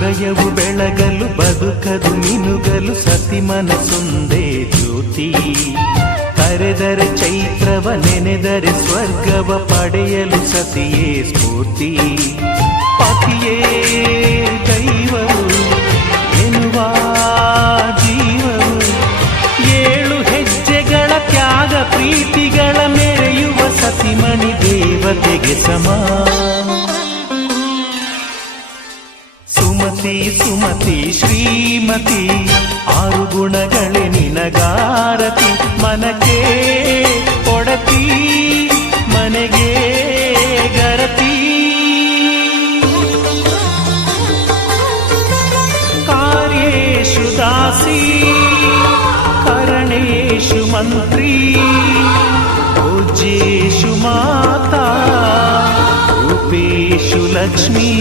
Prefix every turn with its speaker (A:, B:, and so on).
A: ಹೃದಯವು ಬೆಳಗಲು ಬದುಕದು ಮಿನುಗಲು ಸತಿ ಮನಸೊಂದೇ ಜ್ಯೋತಿ ಕರೆದರೆ ಚೈತ್ರವ ನೆನೆದರೆ ಸ್ವರ್ಗವ ಪಡೆಯಲು ಸತಿಯೇ ಸ್ಫೂರ್ತಿ ಪತಿಯೇ ದೈವವು ಎನ್ನುವ ಜೀವವು ಏಳು ಹೆಜ್ಜೆಗಳ ತ್ಯಾಗ ಪ್ರೀತಿಗಳ ಮೆರೆಯುವ ಸತಿಮಣಿ ದೇವತೆಗೆ ಸಮ
B: ಸುಮತಿ ಸುಮತಿ ಶ್ರೀಮತಿ ಆರು ಗುಣಗಳೇ ನಿನಗಾರತಿ ಮನಕ್ಕೆ ಕೊಡತಿ ಮನೆಗೆ ಗರತಿ ಕಾರ್ಯೇಶು ದಾಸಿ ಕರಣೇಶು ಮಂತ್ರಿ ಪೂಜ್ಯೇಶು ಮಾತಾ ರೂಪೇಶು ಲಕ್ಷ್ಮೀ